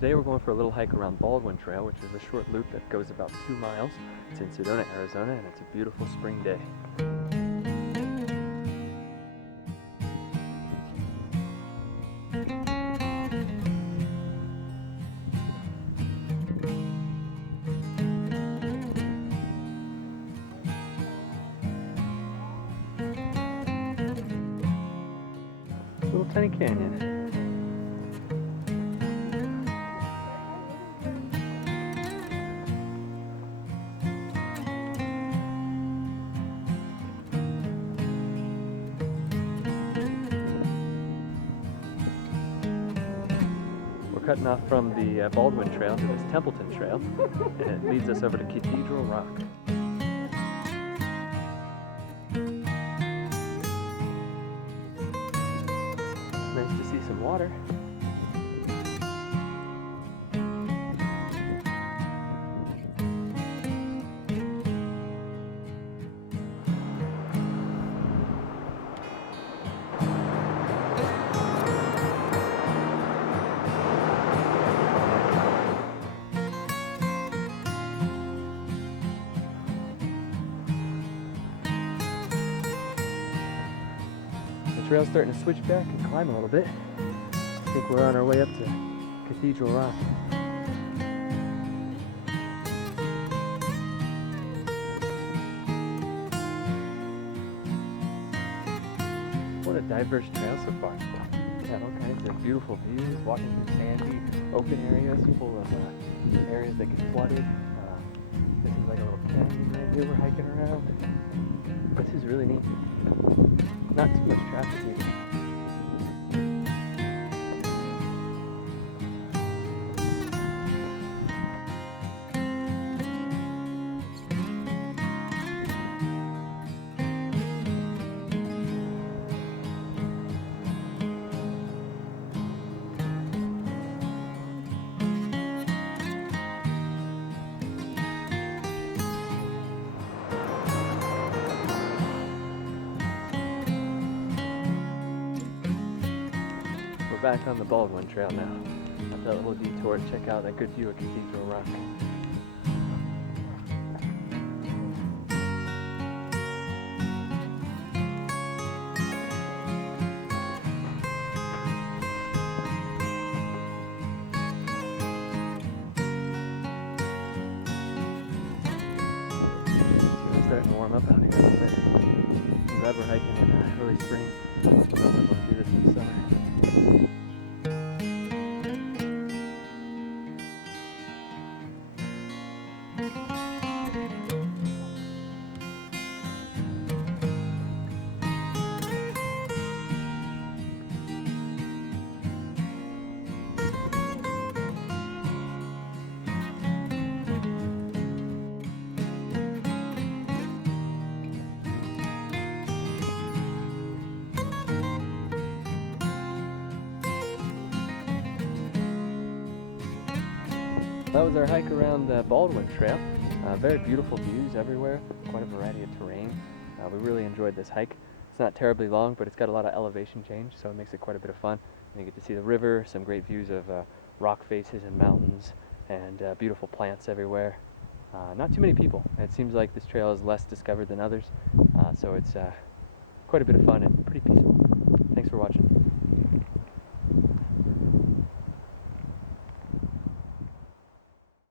Today we're going for a little hike around Baldwin Trail, which is a short loop that goes about 2 miles. It's in Sedona, Arizona, and it's a beautiful spring day. Little tiny canyon. We're cutting off from the Baldwin Trail to this Templeton Trail, and it leads us over to Cathedral Rock. Nice to see some water. The trail's starting to switch back and climb a little bit. I think we're on our way up to Cathedral Rock. What a diverse trail so far. Yeah, all kinds of beautiful views, walking through sandy, open areas full of areas that get flooded. This is like a little canyon right here we're hiking around. This is really neat. Not too much traffic either. We're back on the Baldwin Trail now. After that little detour to check out that good view of Cathedral Rock. It's starting to warm up out here a little bit. I'm glad we're hiking in early spring. I don't know if I'm going to do this in the summer. That was our hike around the Baldwin Trail. Very beautiful views everywhere, quite a variety of terrain. We really enjoyed this hike. It's not terribly long, but it's got a lot of elevation change, so it makes it quite a bit of fun. And you get to see the river, some great views of rock faces and mountains, and beautiful plants everywhere. Not too many people. It seems like this trail is less discovered than others, so it's quite a bit of fun and pretty peaceful. Thanks for watching.